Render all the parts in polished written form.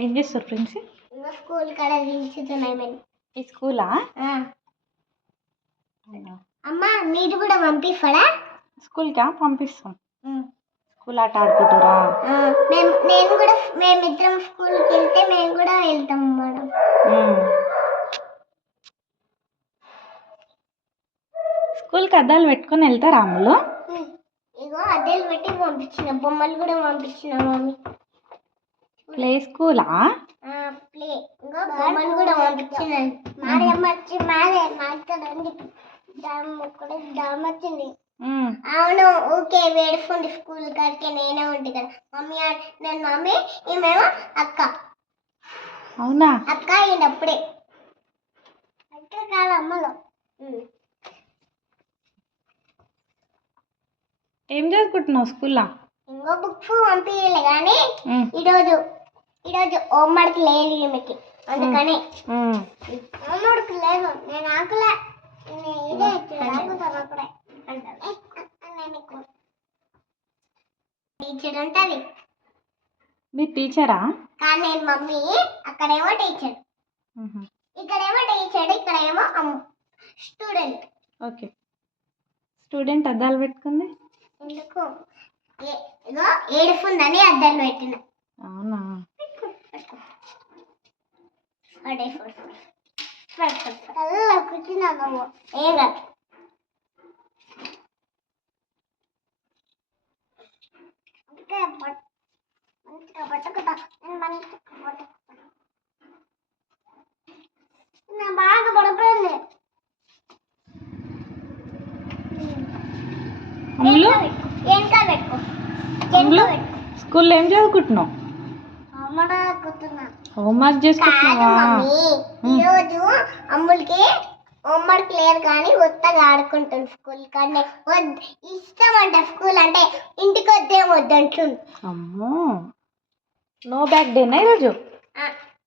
ఏం చేస్తారు friends? School కాడ దించుతున్నాయి మేము. ఈ స్కూలా? అమ్మ మీరు కూడా పంపిస్తారా? స్కూల్కా పంపిస్తాం. స్కూల్ ఆట ఆడుకుంటారా? మేమిద్దరం స్కూల్కి వెళ్తే మేము కూడా వెళ్తాం మేడం. స్కూల్కి అద్దాలు పెట్టుకొని వెళ్తారా అమ్ములు? ఇగో అద్దాలు పెట్టి పంపించిన, బొమ్మలు కూడా పంపించిన మమ్మీ. ప్లే స్కూలా? ప్లే ఇంకో బొమ్మలు కూడా పంపించిన. మాడమ్మ వచ్చి మాట్లాడండి వచ్చింది. అవును ఓకే వేడుకుంది స్కూల్ కాడికి. నేనే ఉంటే కదా మమ్మీ, నేను మమ్మీ ఈమెమో అక్క. అవునా? అక్క ఈయనప్పుడే అక్క కాదు అమ్మలో. ఏం చదువుకుంటున్నావు స్కూల్లో? ఇంకో బుక్స్ పంపించలే కానీ ఈరోజు హోంవర్క్ లేదు ఈమెకి, అందుకని హోంవర్క్ లేదు. నేను ఆకలే ఇదే తాగుతాను అప్పుడే టీచర్ ఉంటుంది. మీ టీచరా? కానీ నేను మమ్మీ, అక్కడేమో టీచర్, ఇక్కడేమో టీచర్, ఇక్కడేమో స్టూడెంట్. ఓకే. స్టూడెంట్ అద్దాలు పెట్టుకుంది ఎందుకు? ఇగో ఏడుపుందని అద్దాలు పెట్టిన. అవునా? కూర్చున్నా నువ్వు ఏం కాదు. మంచిగా పట్టుకుంటా, బాగా పడిపోయింది. స్కూల్లో ఏం చదువుకుంటున్నావు? హోంవర్క్ చేసుకుంటున్నావా? ఈరోజు అమ్ములకి హోంవర్క్ లేదు కానీ కొత్తగా ఆడుకుంటుంది స్కూల్ కానీ. ఇష్టం అంట స్కూల్ అంటే, ఇంటికి వద్దే వద్దంటుంది. అమ్మో, నో బ్యాగ్ డేనా ఈరోజు?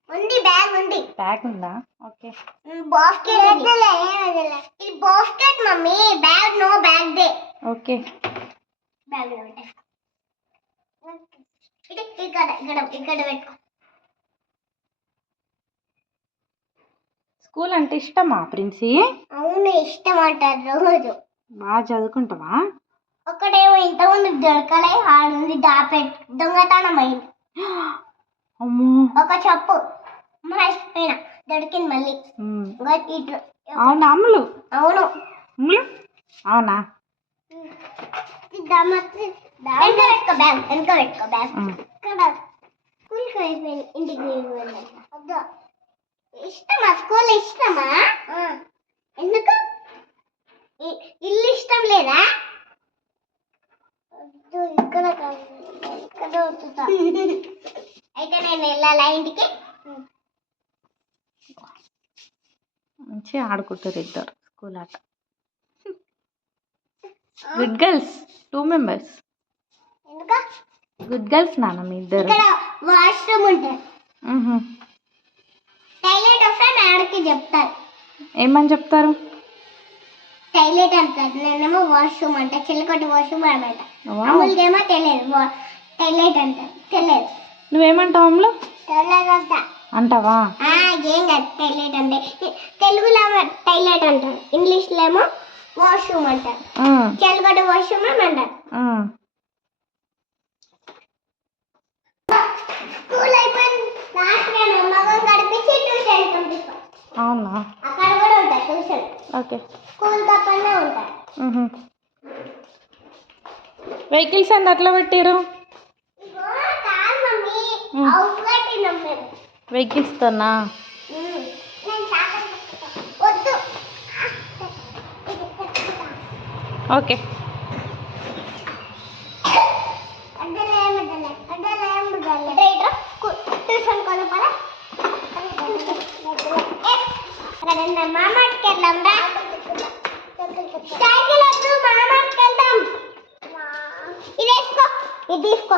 ఉంది, బ్యాగ్ ఉంది. బ్యాగ్ ఉందా? ఓకే. బాస్కెట్ ఇది basket mummy, bag no bag day. Okay. Bag ఇక్కడ పెట్టుకో. స్కూల్ అంటే ఇష్టమా ప్రిన్సీ? అవును ఇష్టం అంటారు. రోజు బాగా చదువుకుంటావా? ఒకటేమో ఇంతకుముందు దొరకలే, ఆడుంది దొంగతనం అయింది. అమ్మో, ఒక చెప్పు మర్చిపోయిన, దొరికింది మళ్ళీ. అవునా అమ్ములు? అవును అమ్ములు అవునా? వెనక పెట్టుకో బ్యాగ్, వెనక పెట్టుకో బ్యాగ్. ఇక్కడ స్కూల్కి అయిపోయింది, ఇంటికి వద్దా? ఇష్టమా స్కూల్? ఇష్టమా? ఎందుకు? ఇల్లు ఇష్టం లేదా? ఇక్కడ ఇక్కడ అయితే నేను వెళ్ళాలా ఇంటికి? మంచిగా ఆడుకుంటారు ఇద్దరు స్కూల్ ఆట. Good girls 2 members. ఎందుకు గుడ్ గర్ల్స్ నాన్న మీ ఇద్దరు? ఇక్కడ వాష్రూమ్ ఉంటుంది. టాయిలెట్ వస్తే మేడకి చెప్తారు. ఏమని చెప్తారు? టాయిలెట్ అంటారు, నేనేమో వాష్రూమ్ అంట. చిల్లకొట్టి వాష్రూమ్ అనమాట. అమ్ములకేమో తెలియదు టాయిలెట్ అంటారు, తెలియదు. నువ్వేమంటావు అమ్ములు? టాయిలెట్ అంటా అంటావా? ఏం కాదు. టాయిలెట్ అంటే తెలుగులో టాయిలెట్ అంటారు, ఇంగ్లీష్లో ఏమో వాష్రూమ్ అంటారు. చిల్లకొట్టి వాష్రూమ్ అంటారు. స్కూల్ అయిపోయింది, మగం గడిపించి ట్యూషన్ పంపిస్తాం. అవునా? అక్కడ కూడా ఉంటాయి ట్యూషన్. ఓకే. స్కూల్ తప్పనే ఉంటాయి. వెహికల్స్ అంత అట్లా పెట్టారు? వెహికల్స్ తోనా? ఓకే. మామాకి వెళ్దాం రా, సైకిల్ వద్దు, మామాకి వెళ్దాం. ఇది వేసుకో, ఇది తీసుకో.